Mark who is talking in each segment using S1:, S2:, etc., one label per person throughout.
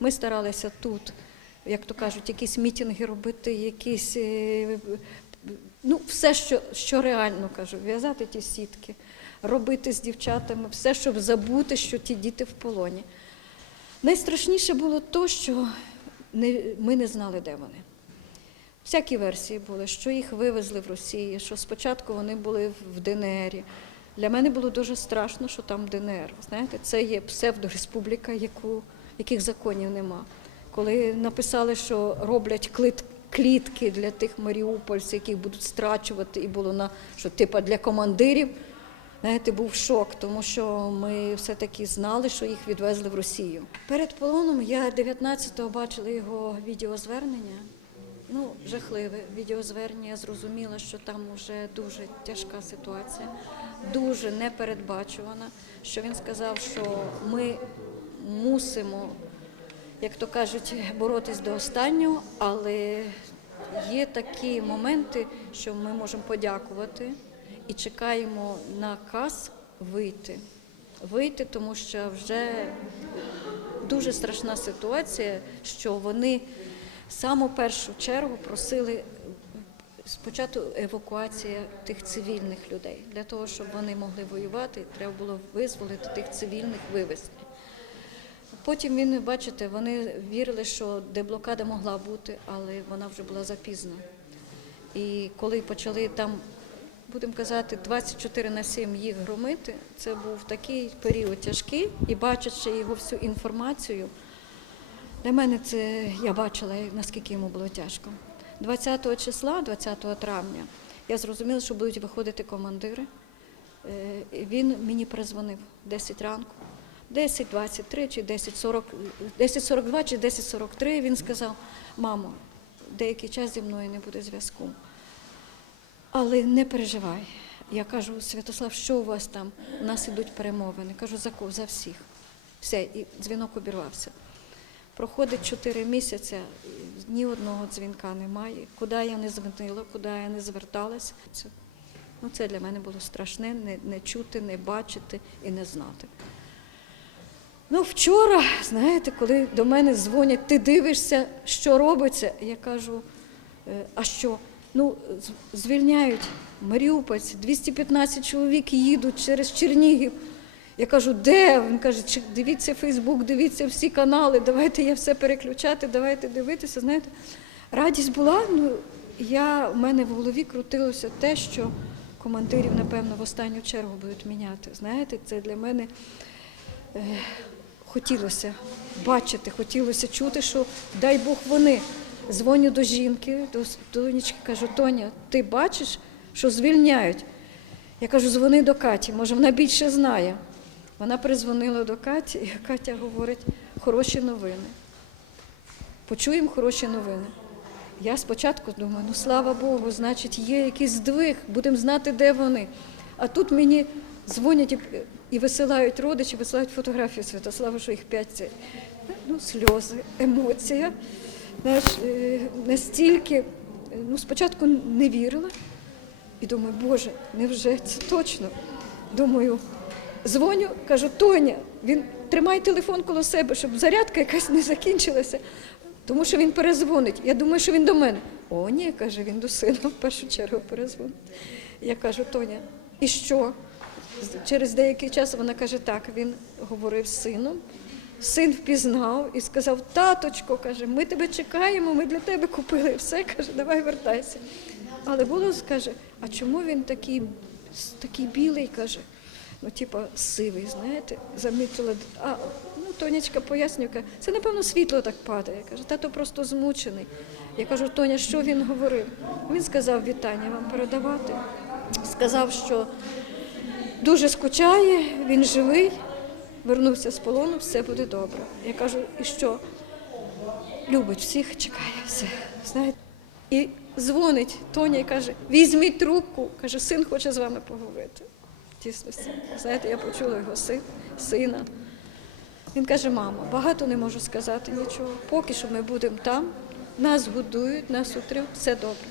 S1: Ми старалися тут, як то кажуть, якісь мітинги робити, якісь е, ну, все, що, що реально кажу, в'язати ті сітки, робити з дівчатами, все, щоб забути, що ті діти в полоні. Найстрашніше було то, що ми не знали, де вони. Всякі версії були, що їх вивезли в Росію, що спочатку вони були в ДНР. Для мене було дуже страшно, що там ДНР. Знаєте, це є псевдореспубліка, яку, яких законів нема. Коли написали, що роблять клітки для тих маріупольців, яких будуть страчувати, і було на що типа для командирів. Знаєте, був шок, тому що ми все-таки знали, що їх відвезли в Росію. Перед полоном я 19-го бачила його відеозвернення. Ну, жахливе відеозвернення. Я зрозуміла, що там вже дуже тяжка ситуація, дуже непередбачувана. Що він сказав, що ми мусимо, як то кажуть, боротись до останнього, але є такі моменти, що ми можемо подякувати і чекаємо наказ вийти. Вийти, тому що вже дуже страшна ситуація, що вони саму першу чергу просили спочатку евакуація тих цивільних людей. Для того, щоб вони могли воювати, треба було визволити тих цивільних, вивезти. Потім він, бачите, вони вірили, що деблокада могла бути, але вона вже була запізно. І коли почали там, будемо казати, 24 на 7 їх громити, це був такий період тяжкий, і бачачи його всю інформацію, для мене це я бачила, наскільки йому було тяжко. 20 числа, 20 травня, я зрозуміла, що будуть виходити командири. Е, Він мені перезвонив 10 ранку. 10.23 чи 10.40, 10.42 чи 10.43 він сказав, мамо, деякий час зі мною не буде зв'язку. Але не переживай. Я кажу, Святослав, що у вас там? У нас ідуть перемовини. Кажу, за? За всіх. Все, і дзвінок обірвався. Проходить 4 місяці, ні одного дзвінка немає. Куди я не дзвонила, куди я не зверталася. Це, ну, це для мене було страшне не, не чути, не бачити і не знати. Ну, вчора, знаєте, коли до мене дзвонять, ти дивишся, що робиться, я кажу, «Е, а що? Ну, звільняють маріупольці, 215 чоловік їдуть через Чернігів. Я кажу, де? Він каже, дивіться Фейсбук, дивіться всі канали, давайте я все переключати, давайте дивитися. Знаєте, радість була, ну я, в мене в голові крутилося те, що командирів, напевно, в останню чергу будуть міняти. Знаєте, це для мене е, хотілося бачити, хотілося чути, що дай Бог вони. Дзвоню до жінки, до донечки, кажу, Тоня, ти бачиш, що звільняють? Я кажу, дзвони до Каті, може вона більше знає. Вона призвонила до Каті, і Катя говорить, хороші новини. Почуємо хороші новини. Я спочатку думаю, ну слава Богу, значить, є якийсь здвиг, будемо знати, де вони. А тут мені дзвонять і, і висилають родичі, висилають фотографію Святослава, що їх п'ять це ну, сльози, емоція. Знаєш, е, настільки, ну, спочатку не вірила, і думаю, Боже, невже це точно? Думаю, дзвоню, кажу, Тоня, він тримай телефон коло себе, щоб зарядка якась не закінчилася. Тому що він перезвонить. Я думаю, що він до мене. О, ні, каже, він до сина в першу чергу перезвонить. Я кажу, Тоня, і що? Через деякий час вона каже, так, він говорив з сином. Син впізнав і сказав: таточко, каже, ми тебе чекаємо, ми для тебе купили все. каже, давай вертайся. Але було, каже, а чому він такий, такий білий, каже, ну, типа, сивий, знаєте, замітила. А, ну, Тонячка пояснює, каже, це, напевно, світло так падає. Каже, тато просто змучений. Я кажу, Тоня, що він говорив? Він сказав вітання вам передавати. Сказав, що дуже скучає, він живий, вернувся з полону, все буде добре. Я кажу, і що? Любить всіх, чекає все. Знаєте? І дзвонить Тоня і каже: візьміть трубку. Каже, син хоче з вами поговорити. Тісно син. Знаєте, я почула його син, сина. Він каже, мама, багато не можу сказати нічого. Поки що ми будемо там, нас годують, нас утримують, все добре.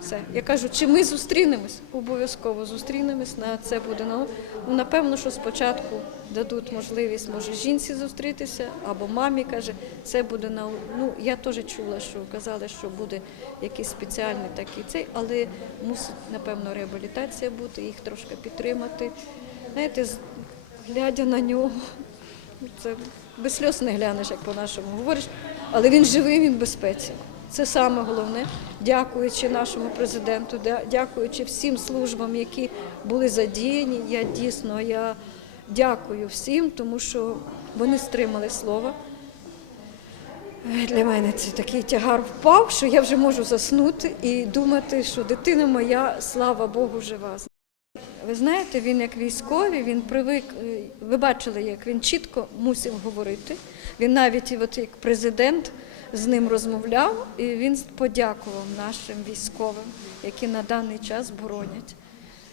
S1: Все. Я кажу, чи ми зустрінемось? Обов'язково зустрінемось. На це буде ну, ну, напевно, що спочатку дадуть можливість, може, жінці зустрітися, або мамі каже, це буде на ну я теж чула, що казали, що буде якийсь спеціальний такий цей, але мусить, напевно, реабілітація бути, їх трошки підтримати. Знаєте, глядя на нього, це без сльоз не глянеш, як по-нашому говориш, але він живий, він в безпеці. Це саме головне, дякуючи нашому президенту, дякуючи всім службам, які були задіяні. Я дійсно я дякую всім, тому що вони стримали слово. Для мене це такий тягар впав, що я вже можу заснути і думати, що дитина моя, слава Богу, жива. Ви знаєте, він як військовий, він привик. е, Ви бачили, як він чітко мусив говорити. Він навіть от як президент з ним розмовляв, і він подякував нашим військовим, які на даний час боронять.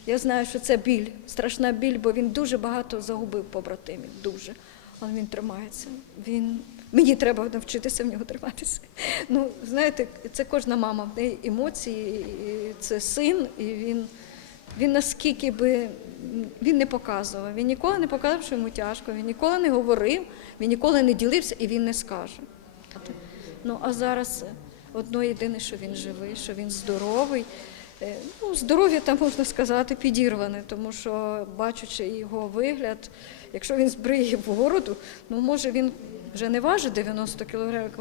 S1: Я знаю, що це біль, страшна біль, бо він дуже багато загубив побратимів, дуже. Але він тримається. Він мені треба навчитися в нього триматися. Ну, знаєте, це кожна мама в неї емоції, і це син, і він. Він наскільки би він не показував, він ніколи не показував, що йому тяжко, він ніколи не говорив, він ніколи не ділився і він не скаже. Ну а зараз одно єдине, що він живий, що він здоровий. Е, Ну, здоров'я там можна сказати підірване, тому що бачучи його вигляд, якщо він збриє бороду, ну може він вже не важить 90 кг, як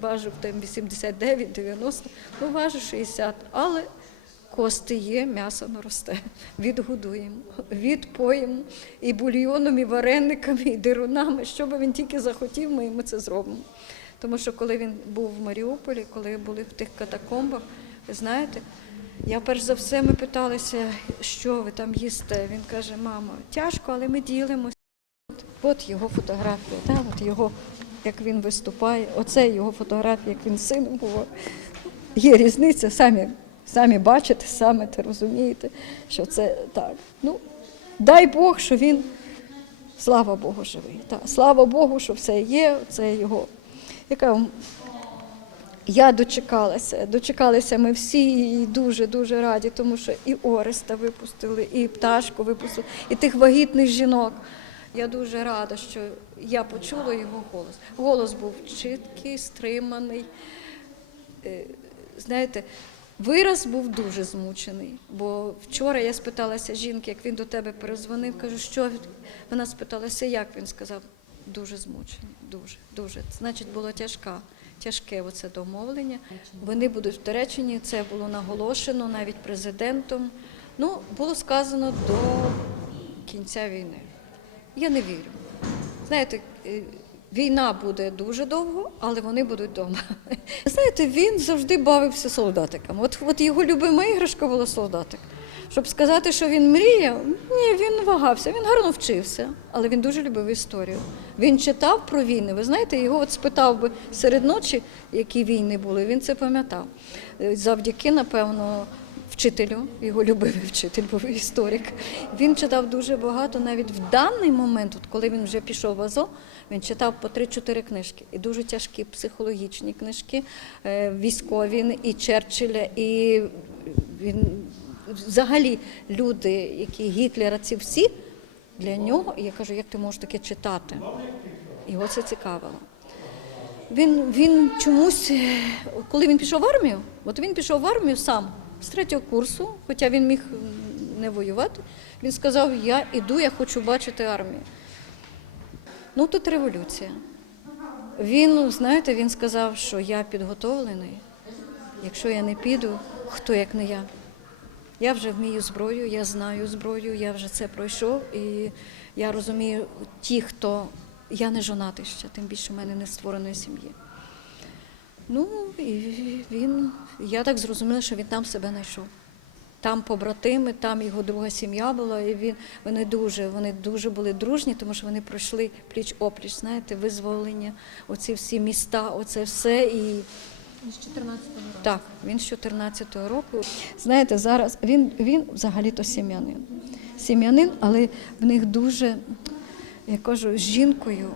S1: важив там 89-90, ну важить 60, але Кости є, м'ясо не росте. Відгодуємо, відпоїмо і бульйоном, і варениками, і дирунами. Що би він тільки захотів, ми йому це зробимо. Тому що коли він був в Маріуполі, коли були в тих катакомбах, ви знаєте, я перш за все ми питалися, що ви там їсте. Він каже, мамо, тяжко, але ми ділимося. От, от його фотографія, та, от його, як він виступає, оце його фотографія, як він сином говорить. Є різниця, самі, самі бачите, самі те розумієте, що це так. Ну, дай Бог, що він, слава Богу, живий. Та, слава Богу, що все є, це його. Яка я дочекалася, дочекалися ми всі і дуже дуже раді, тому що і Ореста випустили, і пташку випустили, і тих вагітних жінок. Я дуже рада, що я почула його голос. Голос був чіткий, стриманий. Е, Знаєте, вираз був дуже змучений. Бо вчора я спиталася жінки, як він до тебе перезвонив, кажу, що вона спиталася, як він сказав, дуже змучений, дуже, дуже. Значить, було тяжка, тяжке оце домовлення. Вони будуть в Туреччині, це було наголошено навіть президентом. Ну, було сказано до кінця війни. Я не вірю. Знаєте, е, війна буде дуже довго, але вони будуть вдома. Знаєте, він завжди бавився солдатиком. От, от його любима іграшка була солдатик. Щоб сказати, що він мріяв, ні, він вагався, він гарно вчився, але він дуже любив історію. Він читав про війни. Ви знаєте, його от спитав би серед ночі, які війни були, він це пам'ятав. Е, Завдяки, напевно, вчителю, його любивий вчитель був історик. Він читав дуже багато, навіть в даний момент, от коли він вже пішов в АЗО, він читав по 3-4 книжки, і дуже тяжкі психологічні книжки, е, військові, і Черчилля, і він взагалі люди, які Гітлера, ці всі для нього, і я кажу, як ти можеш таке читати? Його це цікавило. Він, він чомусь, е, коли він пішов в армію, от він пішов в армію сам з третього курсу, хоча він міг не воювати. Він сказав: Я іду, я хочу бачити армію. Ну тут революція. Він, знаєте, він сказав, що я підготовлений. Якщо я не піду, хто як не я? Я вже вмію зброю, я знаю зброю, я вже це пройшов, і я розумію, ті, хто я не жонатий ще, тим більше в мене не створеної сім'ї. Ну і він, я так зрозуміла, що він там себе знайшов. Там побратими, там його друга сім'я була, і він вони дуже, вони дуже були дружні, тому що вони пройшли пліч опліч, знаєте, визволення, оці всі міста, оце все і.
S2: З 14-го року.
S1: Так, він з 14-го року. Знаєте, зараз він, він взагалі-то сім'янин. Сім'янин, але в них дуже, я кажу, з жінкою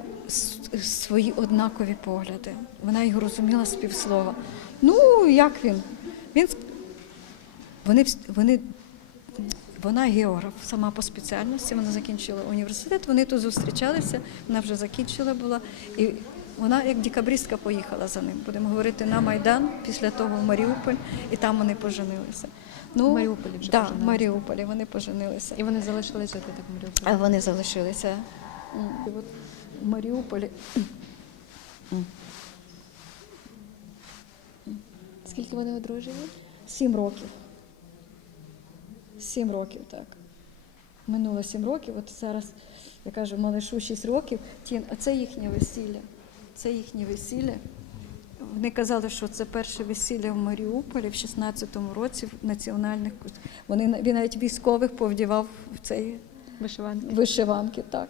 S1: свої однакові погляди. Вона його розуміла з півслова. Ну, як він? Він, вони, вони, вона географ сама по спеціальності, вона закінчила університет, вони тут зустрічалися, вона вже закінчила була. І вона як декабристка поїхала за ним. Будемо говорити на Майдан, після того в Маріуполь, і там вони поженилися. Ну,
S2: В Маріуполі вже
S1: да, в. Маріуполі вони поженилися.
S2: І вони залишились жити в Маріуполі.
S1: А вони залишилися і от в Маріуполі.
S2: Скільки вони одружені?
S1: Сім років. Сім років, так. Минуло сім років, от зараз, я кажу, малишу шість років, а це їхнє весілля. Це їхнє весілля. Вони казали, що це перше весілля в Маріуполі в 16-му році в національних Вони він навіть військових повдівав в цей
S2: Вишиванки.
S1: вишиванки, так.